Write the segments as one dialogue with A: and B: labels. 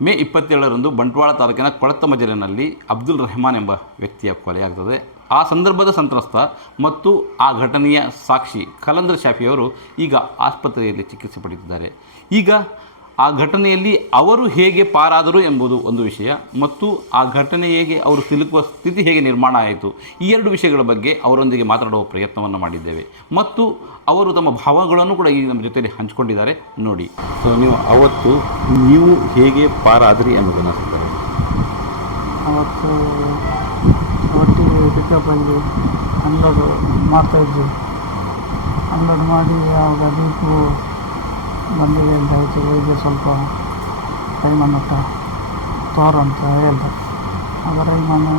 A: ಮೇ ಇಪ್ಪತ್ತೇಳರಂದು ಬಂಟ್ವಾಳ ತಾಲೂಕಿನ ಕೊಳತ್ತಮಜಲಿನಲ್ಲಿ ಅಬ್ದುಲ್ ರೆಹಮಾನ್ ಎಂಬ ವ್ಯಕ್ತಿಯ ಕೊಲೆಯಾಗ್ತದೆ ಆ ಸಂದರ್ಭದ ಸಂತ್ರಸ್ತ ಮತ್ತು ಆ ಘಟನೆಯ ಸಾಕ್ಷಿ ಖಲಂದ್ರ ಶಾಫಿಯವರು ಈಗ ಆಸ್ಪತ್ರೆಯಲ್ಲಿ ಚಿಕಿತ್ಸೆ ಪಡೆಯುತ್ತಿದ್ದಾರೆ ಈಗ ಆ ಘಟನೆಯಲ್ಲಿ ಅವರು ಹೇಗೆ ಪಾರಾದರು ಎಂಬುದು ಒಂದು ವಿಷಯ, ಮತ್ತು ಆ ಘಟನೆ ಹೇಗೆ ಅವರು ಸಿಲುಕುವ ಸ್ಥಿತಿ ಹೇಗೆ ನಿರ್ಮಾಣ ಆಯಿತು, ಈ ಎರಡು ವಿಷಯಗಳ ಬಗ್ಗೆ ಅವರೊಂದಿಗೆ ಮಾತನಾಡುವ ಪ್ರಯತ್ನವನ್ನು ಮಾಡಿದ್ದೇವೆ. ಮತ್ತು ಅವರು ತಮ್ಮ ಭಾವಗಳನ್ನು ಕೂಡ ಈ ನಮ್ಮ ಜೊತೆಯಲ್ಲಿ ಹಂಚಿಕೊಂಡಿದ್ದಾರೆ. ನೋಡಿ, ಸೊ ನೀವು ಅವತ್ತು ನೀವು ಹೇಗೆ ಪಾರಾದ್ರಿ ಎಂಬುದನ್ನು
B: ಅವತ್ತು ಒಟ್ಟಿಗೆ ಪಿಕಪ್ಪಲ್ಲಿ ಅನ್ಲೋಡ್ ಮಾಡ್ತಾಯಿದ್ವಿ ಅನ್ಲೋಡ್ ಮಾಡಿ ಆವಾಗ ದೀಪು ಬಂದಿದೆ ಆಯಿತು ಹೋಗಿ ಸ್ವಲ್ಪ ರೈಮನ್ನಟ್ಟ ತೋರು ಅಂತ ಹೇಳ್ದ. ಆಗ ರೈಮನ್ನು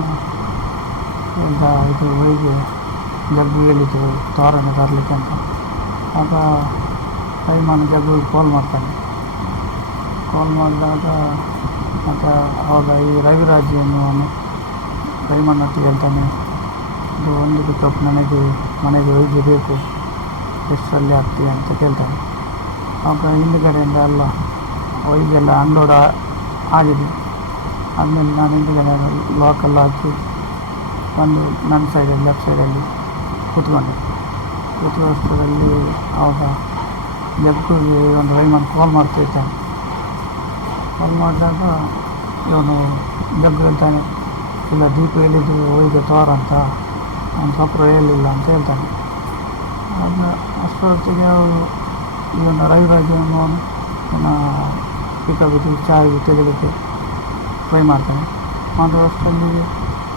B: ಹೇಳ್ದ ಇದು ಹೋಗಿ ಜಗ್ಗು ಹೇಳಿತು ತೋರನ್ನು ತರಲಿಕ್ಕೆ ಅಂತ. ಆಗ ರೈಮನ್ ಜಗ್ಗುಗೆ ಕಾಲ್ ಮಾಡ್ತಾನೆ. ಕಾಲ್ ಮಾಡಿದಾಗ ಮತ್ತು ಆವಾಗ ಈ ರವಿರಾಜ್ ಎನ್ನುವನು ಹತ್ತಿರ ಹೇಳ್ತಾನೆ, ಇದು ಒಂದು ಪಿಕಪ್ ನನಗೆ ಮನೆಗೆ ಒಯ್ದಿರಬೇಕು ಎಷ್ಟರಲ್ಲಿ ಆಗ್ತೀಯ? ಅಂತ ಕೇಳ್ತಾನೆ. ಆಗ ಹಿಂದುಗಡೆಯಿಂದ ಎಲ್ಲ ಒಯ್ದೆಲ್ಲ ಅನ್ಲೋಡ್ ಆಗಿದೆ. ಆದಮೇಲೆ ನಾನು ಹಿಂದುಗಡೆ ಲಾಕೆಲ್ಲ ಹಾಕಿ ಒಂದು ನನ್ನ ಸೈಡಲ್ಲಿ ಲೆಫ್ಟ್ ಸೈಡಲ್ಲಿ ಕೂತ್ಕೊಂಡೆ. ಕೂತ್ಕೊಳ್ಳೋಷ್ಟರಲ್ಲಿ ಆವಾಗ ಜಗ್ಗುಗೆ ಒಂದು ರೈಮನ್ ಕಾಲ್ ಮಾಡ್ತಿರ್ತಾನೆ ಕಾಲ್ ಮಾಡಿದಾಗ ಇವನು ಜಗ್ಗು ಹೇಳ್ತಾನೆ, ಇಲ್ಲ ದೀಪ ಹೇಳಿದ್ದು ಒಯ್ದು ತೋರ ಅಂತ. ಅವ್ನು ಸಪ್ರ ಹೇಳಿಲ್ಲ ಅಂತ ಹೇಳ್ತಾನೆ. ಅದನ್ನ ಅಷ್ಟೊತ್ತಿಗೆ ಅವರು ಇವನ ರವಿರಾಜ ಅನ್ನೋನು ನನ್ನ ಪಿಕಬಿಟ್ಟು ಚಾಯ್ಗೆ ತೆಗೆದಕ್ಕೆ ಟ್ರೈ ಮಾಡ್ತಾನೆ. ವರ್ಷದಲ್ಲಿ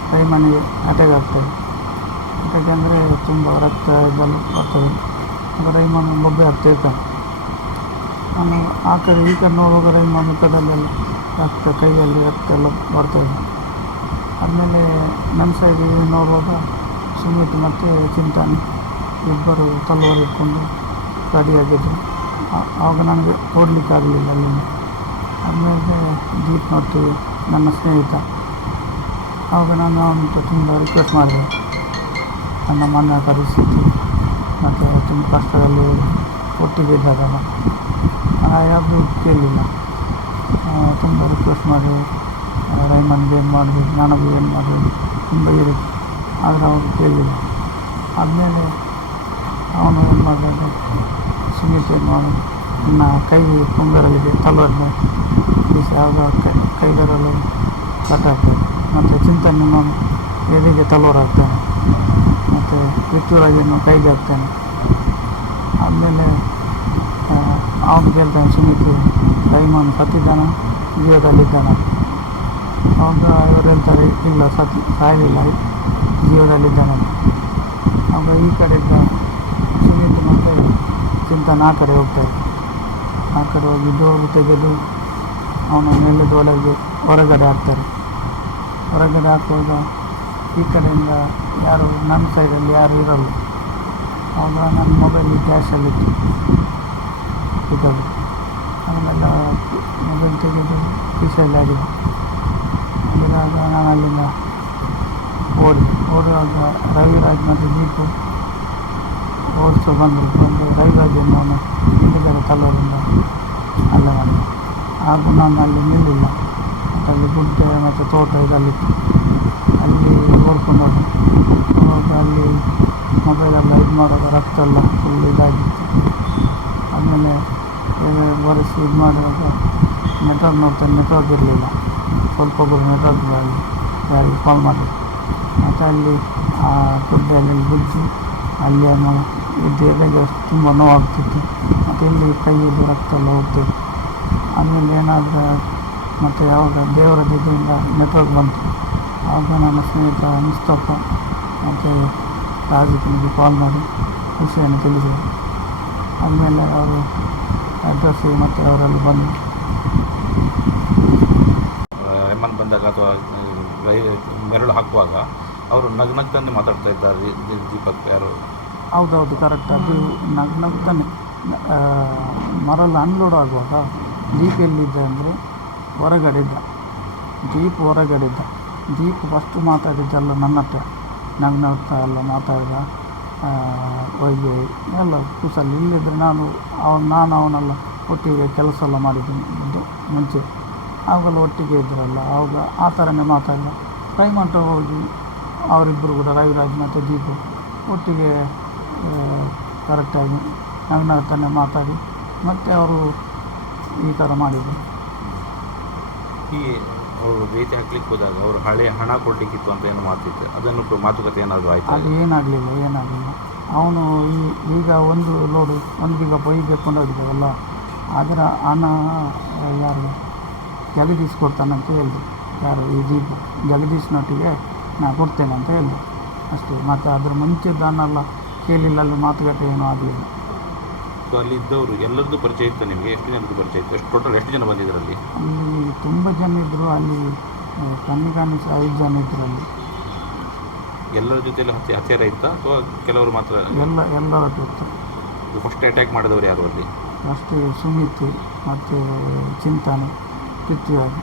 B: ಫ್ರೈ ಮಾಡಿಗೆ ಅಟ್ಯಾಕ್ ಆಗ್ತದೆ. ಅಟ್ಯಾಕ್ ಅಂದರೆ ತುಂಬ ರಕ್ತ ಇದೆಲ್ಲ ಬರ್ತದೆ. ಆಗ ರೈಮನ್ ಬೊಬ್ಬೆ ಆಗ್ತಾ ಇರ್ತಾನೆ ನಾನು ಆ ಕಡೆ ಈ ಕಡೆ ನೋಡುವಾಗ ರೈಮನ್ ಮುಖದಲ್ಲೆಲ್ಲ ರಕ್ತ, ಕೈಯಲ್ಲಿ ರಕ್ತ ಎಲ್ಲ ಬರ್ತದೆ. ಆಮೇಲೆ ನಮ್ಮ ಸೈಡಿಗೆ ನೋಡುವಾಗ ಸುಮಿತ್ ಮತ್ತು ಚಿಂತಾನೆ ಇಬ್ಬರು ತಲವಾರು ಇಟ್ಕೊಂಡು ರೆಡಿಯಾಗಿದ್ದರು ಆವಾಗ ನನಗೆ ಓಡಲಿಕ್ಕೆ ಆಗಲಿಲ್ಲ ಅಲ್ಲಿಂದ. ಆಮೇಲೆ ದೀಪ್ ನೋಡ್ತೀವಿ ನನ್ನ ಸ್ನೇಹಿತ. ಆವಾಗ ನಾನು ಅವನಿಗೆ ತುಂಬ ರಿಕ್ವೆಸ್ಟ್ ಮಾಡಿದೆ. ನನ್ನ ಮನೆ ಪರಿಸ್ಥಿತಿ ಮತ್ತು ತುಂಬ ಕಷ್ಟದಲ್ಲಿ ಒಟ್ಟಿಗೆ ನಾನು. ಯಾವುದೂ ಕೇಳಲಿಲ್ಲ. ತುಂಬ ರಿಕ್ವೆಸ್ಟ್ ಮಾಡಿ ರೈಮನ್ಗೆ ಏನು ಮಾಡಿದೆ, ನನಗೂ ಏನು ಮಾಡಿದೆ, ತುಂಬ ಇರುತ್ತೆ ಆದರೆ ಅವನು ಕೇಳಲಿಲ್ಲ. ಆದಮೇಲೆ ಅವನು ಏನು ಮಾಡಿದಾಗ ಮಾಡಿ ನನ್ನ ಕೈ ಉಂಗರಲ್ಲಿದೆ ತಲವಾರಿದೆ ಬೀಸಿ ಯಾವುದೋ ಕೈಗರಲ್ಲಿ ಕಟ್ ಮತ್ತು ಚಿಂತನೆ ನಾನು ಎದೆಗೆ ತಲವಾರು ಮತ್ತು ಮತ್ತು ಕಿತ್ತೂರಾಗಿಯನ್ನು ಕೈಗೆ ಹಾಕ್ತೇನೆ. ಆದಮೇಲೆ ಅವನು ಕೇಳ್ತಾನೆ ಸುಮಿತ್ ರೈಮನ್ ಸತ್ತಿದ್ದಾನ ಜೀವದಲ್ಲಿದ್ದಾನ ಅವಾಗ ಇವರು ಹೇಳ್ತಾರೆ ಇಲ್ಲ ಸತ್ತಿ ಸಾಯಲಿಲ್ಲ ಜೀವದಲ್ಲಿದ್ದಾನೆ ಆವಾಗ ಈ ಕಡೆಯಿಂದ ಸುಮಿತ್ ಮತ್ತು ಚಿಂತನ ನಾ ಕಡೆ ಹೋಗ್ತಾರೆ. ಆ ಕಡೆ ಹೋಗಿ ಡೋರು ತೆಗೆದು ಅವನ ಮೇಲೆ ಒಳಗೆ ಹೊರಗಡೆ ಹಾಕ್ತಾರೆ. ಹೊರಗಡೆ ಹಾಕುವಾಗ ಈ ಕಡೆಯಿಂದ ಯಾರು, ನಮ್ಮ ಸೈಡಲ್ಲಿ ಯಾರು ಇರಲ್ಲ. ಆವಾಗ ನನ್ನ ಮೊಬೈಲ್ ಕ್ಯಾಶಲ್ಲಿತ್ತು ಇದ್ದಾವೆ ಆಮೇಲೆಲ್ಲ ಮೊಬೈಲ್ ತೆಗೆದು ಕಿಸೆಯಲ್ಲಾಗಿದೆ ಆಗಿದಾಗ ನಾನು ಅಲ್ಲಿಂದ ಓಡಿ, ಓಡುವಾಗ ರವಿರಾಜ್ ಮತ್ತು ದೀಪು ಓಡಿಸೋ ಬಂದರು, ಬಂದು ಅವನು ಹಿಂದುಗಡೆ ತಲೋರಿಂದ ಅಲ್ಲ ಮಾಡಿದ ಆಗ ನಾನು ಅಲ್ಲಿ ನಿಲ್ಲಿಲ್ಲ. ಮತ್ತು ಅಲ್ಲಿ ಗುಡ್ಡೆ ಮತ್ತು ತೋಟ ಇದಲ್ಲಿತ್ತು ಅಲ್ಲಿ. ಓಡ್ಕೊಂಡು ಹೋಗಿ ಅಲ್ಲಿ ಮೊಬೈಲೆಲ್ಲ ಇದು ಮಾಡುವಾಗ ರಕ್ತ ಎಲ್ಲ ಫುಲ್ ಇದಾಗಿತ್ತು ಆಮೇಲೆ ಒರೆಸಿ ಇದು ಮಾಡುವಾಗ ನೆಟ್ವರ್ಕ್ ನೋಡ್ತೇನೆ ನೆಟ್ವರ್ಕ್ ಇರಲಿಲ್ಲ. ಸ್ವಲ್ಪ ಒಬ್ಬರು ನೆಟ್ವರ್ಕ್ ಯಾರಿಗೆ ಕಾಲ್ ಮಾಡಿ ಮತ್ತು ಅಲ್ಲಿ ಆ ಗುಡ್ಡೆಯಲ್ಲಿ ಬಿದ್ದು ಅಲ್ಲಿ ಎದೆಗೆ ತುಂಬ ನೋವಾಗ್ತಿತ್ತು ಮತ್ತು ಇಲ್ಲಿ ಕೈಯಲ್ಲಿ ರಕ್ತ ಎಲ್ಲ ಹೋಗ್ತಿತ್ತು. ಆಮೇಲೆ ಏನಾದರೂ ಮತ್ತು ಯಾವಾಗ ದೇವರ ಇದರಿಂದ ನೆಟ್ವರ್ಕ್ ಬಂತು. ಆಗ ನನ್ನ ಸ್ನೇಹಿತ ಮುಸ್ತಫ ಮತ್ತು ರಾಜಕೀಯ ಕಾಲ್ ಮಾಡಿ ವಿಷಯವನ್ನು ತಿಳಿಸಿದರು. ಆಮೇಲೆ ಅವರು ಅಡ್ರೆಸ್ಸಿಗೆ ಮತ್ತು ಅವರಲ್ಲಿ ಬಂದು
A: ರೆಹಮಾನ್ ಬಂದಾಗ ಅಥವಾ ರೈ, ಮೆರಳು ಹಾಕುವಾಗ ಅವರು ನಗ್ನಗ್ತಂದು ಮಾತಾಡ್ತಾ ಇದ್ದಾರೆ ದೀಪಕ್ ಯಾರು?
B: ಹೌದೌದು ಕರೆಕ್ಟ್ ಅದು ನಗ್ ನಗ್ತಾನೆ ಆ, ಅನ್ಲೋಡ್ ಆಗುವಾಗ ದೀಪ್ ಎಲ್ಲಿದ್ದ ಅಂದರೆ ಹೊರಗಡೆ ಇದ್ದ ದೀಪ್ ಹೊರಗಡೆ ಇದ್ದ ದೀಪ್ ಫಸ್ಟು ಮಾತಾಡಿದ್ದಲ್ಲ ನನ್ನ ಹತ್ರ. ನಗ್ ನಗ್ತಾ ಎಲ್ಲ ಮಾತಾಡಿದ ಹೋಗಿ ಎಲ್ಲ ಕುಸಲ್ಲಿ ಇಲ್ಲಿದ್ದರೆ ನಾನು ಅವನು ನಾನು ಅವನೆಲ್ಲ ಒಟ್ಟಿಗೆ ಕೆಲಸ ಎಲ್ಲ ಮಾಡಿದ್ದೀನಿ ಮುಂಚೆ. ಅವಾಗೆಲ್ಲ ಒಟ್ಟಿಗೆ ಇದ್ರಲ್ಲ ಆವಾಗ ಆ ಥರನೇ ಮಾತಾಡಲ್ಲ ಅಂತ ಹೋಗಿ ಅವರಿಬ್ಬರು ಕೂಡ ರವಿರಾಜ್ ಮತ್ತು ದೀಪು ಒಟ್ಟಿಗೆ ಕರೆಕ್ಟಾಗಿ ನಗ್ನಗ್ತಾನೆ ಮಾತಾಡಿ ಮತ್ತು ಅವರು ಈ ಥರ ಮಾಡಿದರು.
A: ಈ ಅವರು ಭೇಟಿ ಹಾಕ್ಲಿಕ್ಕೆ ಹೋದಾಗ ಅವರು ಹಳೆ ಹಣ ಕೊಡಲಿಕ್ಕಿತ್ತು ಅಂತ ಏನು ಮಾತಿತ್ತು. ಅದನ್ನು ಮಾತುಕತೆ ಏನಾದರೂ ಆಯಿತು?
B: ಅದು ಏನಾಗಲಿಲ್ಲ ಏನಾಗಲಿಲ್ಲ. ಅವನು ಈ ಈಗ ಒಂದು ಲೋಡು ಒಂದು ಬೀಗ ಪೊಯ್ಗೆ ಕೊಂಡೋಗಿದ್ದೇವಲ್ಲ ಅದರ ಹಣ ಯಾರು? ಜಗದೀಶ್ ಕೊಡ್ತಾನಂತ ಹೇಳಿದ್ರು ಯಾರು? ಈ ದೀಪ. ಜಗದೀಶ್ನೊಟ್ಟಿಗೆ ನಾ ಕೊಡ್ತೇನೆ ಅಂತ ಹೇಳಿದೆ. ಅಷ್ಟೇ ಮತ್ತು ಅದ್ರ ಎಲ್ಲ ಕೇಳಿಲ್ಲ ಅಲ್ಲಿ ಮಾತುಕತೆ ಏನೂ ಆಗಲಿಲ್ಲ.
A: ಸೊ ಅಲ್ಲಿ ಇದ್ದವರು ಎಲ್ಲರದ್ದು ಪರಿಚಯ ಇತ್ತು ನಿಮಗೆ? ಎಷ್ಟು ಜನದ್ದು ಪರಿಚಯ ಇತ್ತು? ಎಷ್ಟು ಟೋಟಲ್ ಎಷ್ಟು ಜನ ಬಂದಿದ್ದರು ಅಲ್ಲಿ
B: ಅಲ್ಲಿ ತುಂಬ ಜನ ಇದ್ದರು ಅಲ್ಲಿ ಕಣ್ಣು ಕಾಣಿಸ ಐದು ಜನ ಇದ್ದರು ಅಲ್ಲಿ.
A: ಎಲ್ಲರ ಜೊತೆಯಲ್ಲಿ ಹತ್ತಿ ಹತ್ಯಾರ ಇತ್ತಾ? ಅಥವಾ ಕೆಲವರು ಮಾತ್ರ?
B: ಎಲ್ಲ ಎಲ್ಲರ ಇತ್ತು.
A: ಫಸ್ಟ್ ಅಟ್ಯಾಕ್ ಮಾಡಿದವರು ಯಾರು ಅಲ್ಲಿ?
B: ಅಷ್ಟೇ ಸುಮಿತ್ ಮತ್ತು ಚಿಂತನೆ ಪೃಥ್ವಿರಾಜ್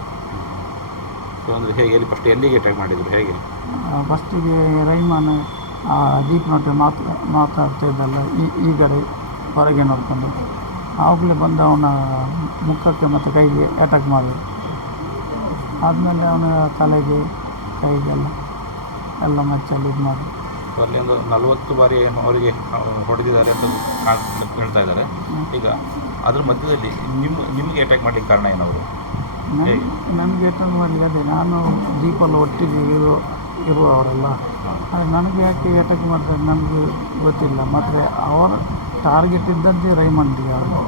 A: ಸೊ ಅಂದರೆ ಹೇಗೆ ಎಲ್ಲಿ ಫಸ್ಟ್ ಎಲ್ಲಿಗೆ ಅಟ್ಯಾಕ್ ಮಾಡಿದರು ಹೇಗೆ?
B: ಫಸ್ಟಿಗೆ ರೈಮಾನ್ ಆ ದೀಪ್ನೊಟ್ಟೆ ಮಾತು ಮಾತಾಡ್ತಾ ಇದ್ದಲ್ಲ ಈ ಈ ಕಡೆ ಹೊರಗೆ ನೋಡಿಕೊಂಡು. ಆವಾಗಲೇ ಬಂದು ಅವನ ಮುಖಕ್ಕೆ ಮತ್ತು ಕೈಗೆ ಅಟ್ಯಾಕ್ ಮಾಡಿದ್ರು. ಆದಮೇಲೆ ಅವನ ತಲೆಗೆ ಕೈಗೆಲ್ಲ ಎಲ್ಲ ಮಚ್ಚಲ್ಲಿ ಇದು ಮಾಡಿ
A: ಅಲ್ಲಿ ಒಂದು ನಲವತ್ತು ಬಾರಿ ಅವರಿಗೆ ಹೊಡೆದಿದ್ದಾರೆ ಅಂತ ಹೇಳ್ತಾ ಇದ್ದಾರೆ. ಈಗ ಅದ್ರ ಮಧ್ಯದಲ್ಲಿ ನಿಮ್ಮ ನಿಮಗೆ ಅಟ್ಯಾಕ್ ಮಾಡಲಿಕ್ಕೆ ಕಾರಣ ಏನವರು?
B: ನನಗೆ ಅಟೆಂಡ್ ಮಾಡಲಿಕ್ಕೆ ಅದೇ. ನಾನು ದೀಪಲ್ಲ ಒಟ್ಟಿಗೆ ಇರೋ ಇರುವವರಲ್ಲ. ಆದರೆ ನನಗೆ ಯಾಕೆ ಅಟ್ಯಾಕ್ ಮಾಡ್ತಾರೆ ನನಗೆ ಗೊತ್ತಿಲ್ಲ. ಮತ್ತು ಅವರ ಟಾರ್ಗೆಟ್ ಇದ್ದಂತೆ ರೈಮಂಡಿಗೆ ಅವರು.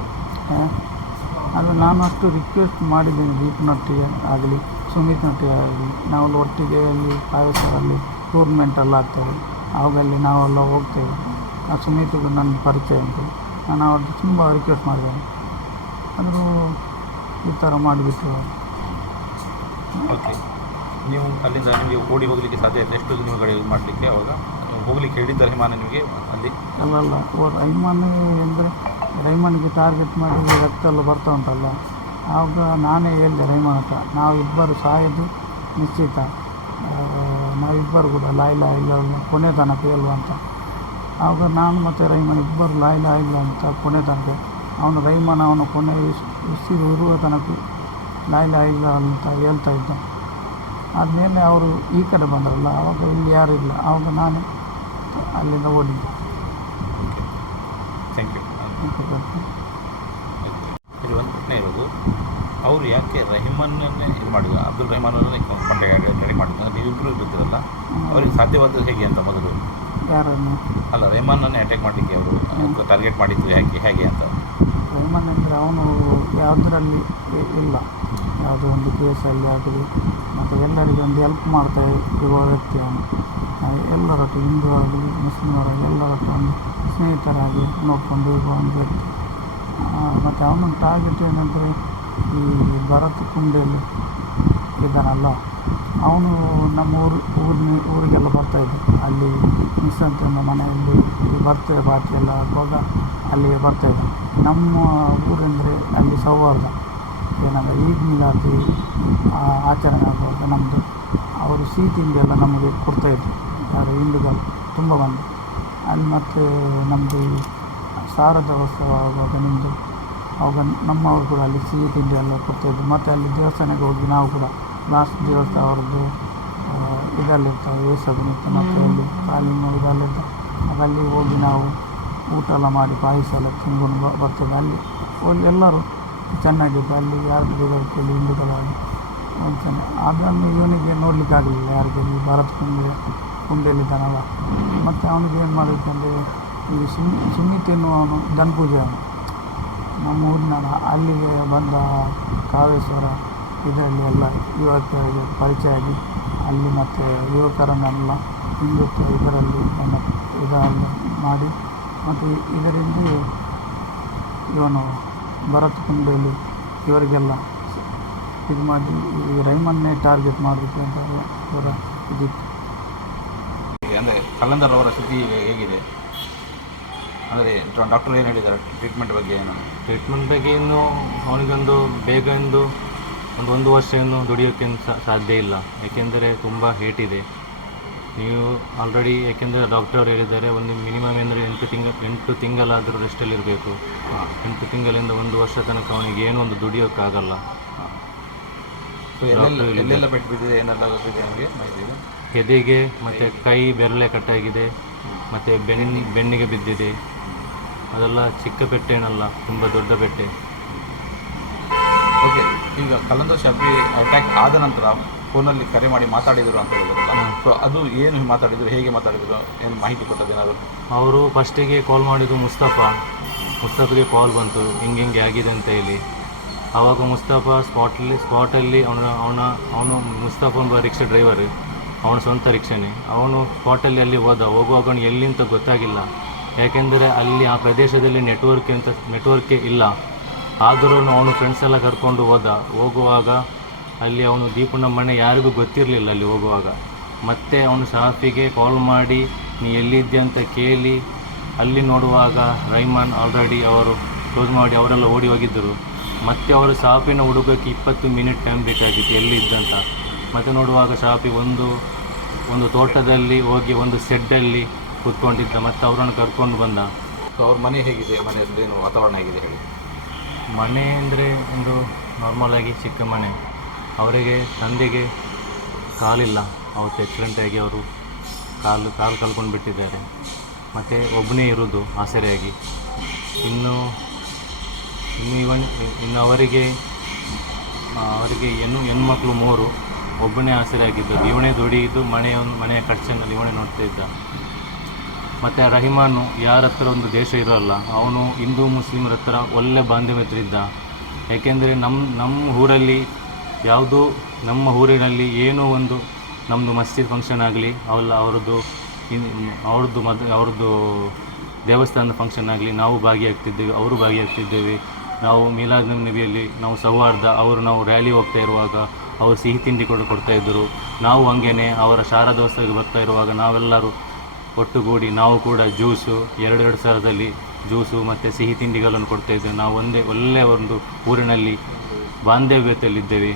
B: ಆದರೆ ನಾನು ಅಷ್ಟು ರಿಕ್ವೆಸ್ಟ್ ಮಾಡಿದ್ದೀನಿ ದೀಪ್ನೊಟ್ಟಿಗೆ ಆಗಲಿ ಸುಮಿತ್ನೊಟ್ಟಿಗೆ ಆಗಲಿ. ನಾವೆಲ್ಲ ಒಟ್ಟಿಗೆ ಅಲ್ಲಿ ಪಾಯಸರಲ್ಲಿ ಟೂರ್ನಮೆಂಟ್ ಎಲ್ಲ ಆಗ್ತದೆ. ಅವಾಗಲ್ಲಿ ನಾವೆಲ್ಲ ಹೋಗ್ತೇವೆ. ಆ ಸುಮಿತ್ಗೂ ನನ್ನ ಪರಿಚಯ ಉಂಟು. ನಾನು ಅವ್ರದ್ದು ತುಂಬ ರಿಕ್ವೆಸ್ಟ್ ಮಾಡಿದ್ದೇನೆ. ಆದರೂ ಈ ಥರ ಮಾಡಿಬಿಟ್ಟು.
A: ಓಕೆ. ನೀವು ಅಲ್ಲಿಂದ ನಿಮಗೆ ಓಡಿ ಹೋಗಲಿಕ್ಕೆ ಸಾಧ್ಯ ಆಯಿತು ಎಷ್ಟು ನಿಮಗೆ ಇದು ಮಾಡಲಿಕ್ಕೆ ಅವಾಗ? ನೀವು ಹೋಗ್ಲಿಕ್ಕೆ ಹೇಳಿದ್ದ ರಹಮಾನ ನಿಮಗೆ ಅಲ್ಲಿ?
B: ಅಲ್ಲ ಓ ರೈಮನ್ ಅಂದರೆ ರೈಮಾನಿಗೆ ಟಾರ್ಗೆಟ್ ಮಾಡಿ ರಕ್ತ ಎಲ್ಲ ಬರ್ತಾ ಉಂಟಲ್ಲ. ಆವಾಗ ನಾನೇ ಹೇಳಿದೆ ರೈಮನ್ ಹತ್ರ ನಾವಿಬ್ಬರು ಸಾಯೋದು ನಿಶ್ಚಿತ. ನಾವಿಬ್ಬರು ಕೂಡ ಲಾಯ್ಲ ಇಲ್ಲ ಕೊನೆ ತನಕ ಹೇಳುವ ಅಂತ. ಆವಾಗ ನಾನು ಮತ್ತು ರೈಮನ್ ಇಬ್ಬರು ಲಾಯ್ಲ ಇಲ್ಲ ಅಂತ ಕೊನೆ ತನಕ. ಅವನು ರೈಮನ್ ಅವನು ಕೊನೆ ಉಸ್- ಉಸಿರು ಇರುವ ತನಕ ಲಾಯ್ಲ ಇಲ್ಲ ಅಂತ ಹೇಳ್ತಾ ಇದ್ದ. ಆದಮೇಲೆ ಅವರು ಈ ಕಡೆ ಬಂದರಲ್ಲ ಆವಾಗ ಇಲ್ಲಿ ಯಾರು ಇಲ್ಲ. ಆವಾಗ ನಾನು ಅಲ್ಲಿಂದ ಓಡಿದ್ದೆ.
A: ಥ್ಯಾಂಕ್ ಯು ಇಲ್ಲಿ ಒಂದು ಪ್ರಶ್ನೆ ಇರೋದು. ಅವರು ಯಾಕೆ ರಹಿಮನ್ನೇ ಇದು ಮಾಡಿದ್ರು? ಅಬ್ದುಲ್ ರಹಿಮಾನನ್ನೇ ಕಾಂಟ್ಯಾಕ್ಟ್ ರೆಡಿ ಮಾಡಿದ್ರು? ನೀವಿಬ್ಬರು ಇರ್ತೀರಲ್ಲ ಅವ್ರಿಗೆ ಸಾಧ್ಯವಾದದ್ದು ಹೇಗೆ ಅಂತ ಮೊದಲು?
B: ಯಾರನ್ನು?
A: ಅಲ್ಲ ರೆಹಮಾನನ್ನೇ ಅಟ್ಯಾಕ್ ಮಾಡಲಿಕ್ಕೆ ಅವರು ಟಾರ್ಗೆಟ್ ಮಾಡಿದ್ದು ಯಾಕೆ ಹೇಗೆ ಅಂತ.
B: ರೇಮನ್ ಅಂದರೆ ಅವನು ಯಾವುದರಲ್ಲಿ ಇಲ್ಲ. ಯಾವುದೋ ಒಂದು ಕೇಸಲ್ಲಿ ಆಗಲಿ, ಮತ್ತು ಎಲ್ಲರಿಗೂ ಒಂದು ಹೆಲ್ಪ್ ಮಾಡ್ತಾ ಇರುವ ವ್ಯಕ್ತಿ ಅವನು ಎಲ್ಲರೊಟ್ಟು ಎಲ್ಲರೊಟ್ಟಿಗೆ ಹಿಂದೂ ಆಗಲಿ ಮುಸ್ಲಿಮರಾಗಲಿ ಎಲ್ಲರೊಟ್ಟಿಗೆ ಒಂದು ಸ್ನೇಹಿತರಾಗಿ ನೋಡ್ಕೊಂಡು ಇರುವ ಒಂದು ವ್ಯಕ್ತಿ. ಮತ್ತು ಅವನ ಟಾರ್ಗೆಟ್ ಏನಂದರೆ ಈ ಭರತ್ ಕುಂಡೆಯಲ್ಲಿ ಇದ್ದಾನಲ್ಲ. ಅವನು ನಮ್ಮ ಊರು, ಊರಿನ ಊರಿಗೆಲ್ಲ ಬರ್ತಾಯಿದ್ದ ಅಲ್ಲಿ ನಿಸ್ಸಂತನ ಮನೆಯಲ್ಲಿ ಬರ್ತ್ಡೇ ಪಾರ್ಟಿ ಎಲ್ಲ ಆಗುವಾಗ ಅಲ್ಲಿಗೆ ಬರ್ತಾಯಿದ್ದ ನಮ್ಮ ಊರೆಂದರೆ ಅಲ್ಲಿ ಸೌಹಾರ್ದ. ಏನಂದರೆ ಈದ್ ಮಿಲಾದಿ ಆಚರಣೆ ಆಗುವಾಗ ನಮ್ಮದು ಅವರು ಸಿಹಿ ತಿಂಡಿ ಎಲ್ಲ ನಮಗೆ ಕೊಡ್ತಾಯಿದ್ರು ಯಾರು ಹಿಂದೂಗಳು ತುಂಬ ಮಂದಿ. ಅಲ್ಲಿ ಮತ್ತು ನಮ್ಮದು ಈ ಶಾರದೋತ್ಸವ ಆಗುವಾಗ ನಿಮ್ಮದು ಅವಾಗ ನಮ್ಮವರು ಕೂಡ ಅಲ್ಲಿ ಸಿಹಿ ತಿಂಡಿ ಎಲ್ಲ ಕೊಡ್ತಾಯಿದ್ರು ಮತ್ತು ಅಲ್ಲಿ ದೇವಸ್ಥಾನಕ್ಕೆ ಹೋಗಿ ನಾವು ಕೂಡ ಲಾಸ್ಟ್ ದಿವಸ ಅವ್ರದ್ದು ಇದರಲ್ಲಿರ್ತಾವೆ ಇದಲ್ಲಿರ್ತಾವೆ ಮಕ್ಕಳಲ್ಲಿ ಕಾಲಿನ ಇದಲ್ಲಿರ್ತ ಆಗ ಅಲ್ಲಿ ಹೋಗಿ ನಾವು ಊಟ ಎಲ್ಲ ಮಾಡಿ, ಪಾಯಸ ಎಲ್ಲ ತಿನ್ಕೊಂಡು ಬ- ಬರ್ತದೆ. ಅಲ್ಲಿ ಹೋಗಿ ಎಲ್ಲರೂ ಚೆನ್ನಾಗಿತ್ತು ಅಲ್ಲಿ ಯಾರು ಕೇಳಿ ಹಿಂದೂಗಳಾಗಿ ಒಂದು ಚೆನ್ನಾಗಿ ಅದನ್ನು ಇವನಿಗೆ ನೋಡಲಿಕ್ಕಾಗಲಿಲ್ಲ ಯಾರಿಗೆ, ಈ ಭಾರತ್ ಕುಂಡೆ ಕುಂಡೆಯಲ್ಲಿದ್ದಾನಲ್ಲ ಮತ್ತು ಅವನಿಗೆ ಏನು ಮಾಡಬೇಕಂದ್ರೆ ಈ ಸುಮ್ ಸುಮಿತ್ ಅವನು ಧನ್ಪೂಜೆ ಅವನು ನಮ್ಮ ಊರಿನ ಅಲ್ಲಿಗೆ ಬಂದ ಕಾವೇಶ್ವರ ಇದರಲ್ಲಿ ಎಲ್ಲ ಯುವಕರಿಗೆ ಪರಿಚಯ ಆಗಿ ಅಲ್ಲಿ ಮತ್ತು ಯುವಕರನ್ನೆಲ್ಲ ಹಿಂದುತ್ವ ಇದರಲ್ಲಿ ಒಂದು ಇದನ್ನು ಮಾಡಿ ಮತ್ತು ಇದರಿಂದ ಇವನು ಭರತ್ ಕುಂಬೆಯಲ್ಲಿ ಇವರಿಗೆಲ್ಲ ಇದು ಮಾಡಿ ಈ ರೈಮನ್ನೇ ಟಾರ್ಗೆಟ್ ಮಾಡಬೇಕು ಅಂತ ಇವರ ಇದಿತ್ತು
A: ಅಂದರೆ ಕಲ್ಲಂದರ್ ಅವರ ಸ್ಥಿತಿ ಹೇಗಿದೆ? ಅಂದರೆ ಡಾಕ್ಟರ್ ಏನು ಹೇಳಿದ್ದಾರೆ? ಟ್ರೀಟ್ಮೆಂಟ್ ಬಗ್ಗೆ ಏನು?
C: ಟ್ರೀಟ್ಮೆಂಟ್ ಬಗ್ಗೆ ಇನ್ನು ಅವನಿಗೊಂದು ಬೇಗ ಎಂದು ಒಂದು ಒಂದು ವರ್ಷ ಏನು ದುಡಿಯೋಕ್ಕೆ ಸಾಧ್ಯ ಇಲ್ಲ. ಏಕೆಂದರೆ ತುಂಬ ಹೇಟ್ ಇದೆ. ನೀವು ಆಲ್ರೆಡಿ ಏಕೆಂದರೆ ಡಾಕ್ಟರ್ ಅವರು ಹೇಳಿದ್ದಾರೆ ಒಂದು ಮಿನಿಮಮ್ ಅಂದರೆ ಎಂಟು ತಿಂಗಳ ಎಂಟು ತಿಂಗಳಾದರೂ ರೆಸ್ಟಲ್ಲಿರಬೇಕು ಎಂಟು ತಿಂಗಳಿಂದ ಒಂದು ವರ್ಷ ತನಕ ಅವನಿಗೆ ಏನೂ ಒಂದು ದುಡಿಯೋಕ್ಕಾಗಲ್ಲ.
A: ಎಲ್ಲೆಲ್ಲ ಏನೆಲ್ಲ ಗೊತ್ತಿದೆ ನಿಮಗೆ
C: ಎದೆಗೆ ಮತ್ತು ಕೈ ಬೆರಳೆ ಕಟ್ಟಾಗಿದೆ ಮತ್ತು ಬೆನ್ನಿ ಬೆನ್ನಿಗೆ ಬಿದ್ದಿದೆ. ಅದೆಲ್ಲ ಚಿಕ್ಕ ಪೆಟ್ಟೇನಲ್ಲ ತುಂಬ ದೊಡ್ಡ ಪೆಟ್ಟೆ.
A: ಓಕೆ ಈಗ ಕಲಂದ ಶಾಪಿ ಅಟ್ಯಾಕ್ ಆದ ನಂತರ ಫೋನಲ್ಲಿ ಕರೆ ಮಾಡಿ ಮಾತಾಡಿದರು ಅಂತ
C: ಹೇಳಿದ್ರು.
A: ಸೊ ಅದು ಏನು ಮಾತಾಡಿದರು ಹೇಗೆ ಮಾತಾಡಿದರು ಏನು ಮಾಹಿತಿ ಕೊಟ್ಟದ್ದು ಏನಾದರು?
C: ಅವರು ಫಸ್ಟಿಗೆ ಕಾಲ್ ಮಾಡಿದ್ದು ಮುಸ್ತಫಾ. ಮುಸ್ತಫಿಗೆ ಕಾಲ್ ಬಂತು ಹಿಂಗೆ ಹಿಂಗೆ ಆಗಿದೆ ಅಂತ ಹೇಳಿ. ಆವಾಗ ಮುಸ್ತಫಾ ಸ್ಪಾಟಲ್ಲಿ ಸ್ಪಾಟಲ್ಲಿ ಅವನ ಅವನ ಅವನು ಮುಸ್ತಫ ಒಬ್ಬ ರಿಕ್ಷಾ ಡ್ರೈವರ್ ಅವನ ಸ್ವಂತ ರಿಕ್ಷಾನೇ ಅವನು ಸ್ಪಾಟಲ್ಲಿ ಅಲ್ಲಿ ಹೋದ. ಹೋಗುವಾಗ ಎಲ್ಲಿ ಅಂತ ಗೊತ್ತಾಗಿಲ್ಲ. ಯಾಕೆಂದರೆ ಅಲ್ಲಿ ಆ ಪ್ರದೇಶದಲ್ಲಿ ನೆಟ್ವರ್ಕ್ ಅಂತ ನೆಟ್ವರ್ಕೇ ಇಲ್ಲ. ಆದರೂ ಅವನು ಫ್ರೆಂಡ್ಸ್ ಎಲ್ಲ ಕರ್ಕೊಂಡು ಹೋದ. ಹೋಗುವಾಗ ಅಲ್ಲಿ ಅವನು ದೀಪನ ಮನೆ ಯಾರಿಗೂ ಗೊತ್ತಿರಲಿಲ್ಲ ಅಲ್ಲಿ ಹೋಗುವಾಗ. ಮತ್ತೆ ಅವನು ಸಾಫಿಗೆ ಕಾಲ್ ಮಾಡಿ, ನೀ ಎಲ್ಲಿದ್ದೆ? ಅಂತ ಕೇಳಿ, ಅಲ್ಲಿ ನೋಡುವಾಗ ರೈಮಾನ್ ಆಲ್ರೆಡಿ ಅವರು ಕ್ಲೋಸ್ ಮಾಡಿ ಅವರೆಲ್ಲ ಓಡಿ ಹೋಗಿದ್ದರು. ಮತ್ತೆ ಅವರು ಸಾಫಿನ ಹುಡುಗಕ್ಕೆ ಇಪ್ಪತ್ತು ಮಿನಿಟ್ ಟೈಮ್ ಬೇಕಾಗಿತ್ತು ಎಲ್ಲಿದ್ದಂತ ಮತ್ತೆ ನೋಡುವಾಗ ಶಾಪಿ ಒಂದು ಒಂದು ತೋಟದಲ್ಲಿ ಹೋಗಿ ಒಂದು ಸೆಡ್ಡಲ್ಲಿ ಕೂತ್ಕೊಂಡಿದ್ದ. ಮತ್ತೆ ಅವರನ್ನು ಕರ್ಕೊಂಡು ಬಂದ.
A: ಅವ್ರ ಮನೆ ಹೇಗಿದೆ? ಮನೆಯಲ್ಲಿ ಏನು ವಾತಾವರಣ ಹೇಗಿದೆ ಹೇಳಿ?
C: ಮನೆ ಅಂದರೆ ಒಂದು ನಾರ್ಮಲಾಗಿ ಚಿಕ್ಕ ಮನೆ. ಅವರಿಗೆ, ತಂದೆಗೆ ಕಾಲಿಲ್ಲ. ಅವತ್ತು ಆಗಿ ಅವರು ಕಾಲು ಕಾಲು ಕಳ್ಕೊಂಡು ಬಿಟ್ಟಿದ್ದಾರೆ. ಮತ್ತು ಒಬ್ಬನೇ ಇರೋದು ಆಸರೆಯಾಗಿ. ಇನ್ನು ಇನ್ನು ಇವನ್, ಇನ್ನು ಅವರಿಗೆ ಅವರಿಗೆ ಹೆಣ್ಣು, ಹೆಣ್ಮಕ್ಳು ಮೂರು. ಒಬ್ಬನೇ ಆಸರೆಯಾಗಿದ್ದರು. ಇವನೇ ದುಡಿಯಿದ್ದು ಮನೆಯ ಮನೆಯ ಖರ್ಚನ್ನು ಇವನೇ ನೋಡ್ತಾ ಇದ್ದ. ಮತ್ತು ರಹಿಮಾನು ಯಾರ ಹತ್ರ ಒಂದು ದೇಶ ಇರೋಲ್ಲ, ಅವನು ಹಿಂದೂ ಮುಸ್ಲಿಮರ ಹತ್ರ ಒಳ್ಳೆ ಬಾಂಧವ್ಯ ಇದ್ದ ಯಾಕೆಂದರೆ ನಮ್ಮ ನಮ್ಮ ಊರಲ್ಲಿ ಯಾವುದೋ ನಮ್ಮ ಊರಿನಲ್ಲಿ ಏನೋ ಒಂದು ನಮ್ಮದು ಮಸ್ಜಿದ್ ಫಂಕ್ಷನ್ ಆಗಲಿ ಅವಲ್ಲ ಅವ್ರದ್ದು ಅವ್ರದ್ದು ಮದ್, ಅವ್ರದ್ದು ದೇವಸ್ಥಾನದ ಫಂಕ್ಷನ್ ಆಗಲಿ, ನಾವು ಭಾಗಿಯಾಗ್ತಿದ್ದೇವೆ, ಅವರು ಭಾಗಿಯಾಗ್ತಿದ್ದೇವೆ. ನಾವು ಮೀಲಾದ್ ನಬಿಯಲ್ಲಿ ನಾವು ಸೌಹಾರ್ದ, ಅವರು ನಾವು ರ್ಯಾಲಿ ಹೋಗ್ತಾ ಇರುವಾಗ ಅವರು ಸಿಹಿ ತಿಂಡಿ ಕೂಡ ಕೊಡ್ತಾಯಿದ್ದರು ನಾವು ಹಂಗೇನೆ ಅವರ ಶಾರದೋತ್ಸವಕ್ಕೆ ಬರ್ತಾ ಇರುವಾಗ ನಾವೆಲ್ಲರೂ ಒಟ್ಟುಗೂಡಿ ನಾವು ಕೂಡ ಜ್ಯೂಸು, ಎರಡೆರಡು ಸಾವಿರದಲ್ಲಿ ಜ್ಯೂಸು ಮತ್ತು ಸಿಹಿ ತಿಂಡಿಗಳನ್ನು ಕೊಡ್ತಾಯಿದ್ದೇವೆ ನಾವು ಒಂದೇ, ಒಳ್ಳೆಯ ಒಂದು ಊರಿನಲ್ಲಿ ಬಾಂಧವ್ಯತೆಯಲ್ಲಿದ್ದೇವೆ.